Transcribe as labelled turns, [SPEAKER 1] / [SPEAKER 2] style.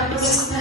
[SPEAKER 1] Bible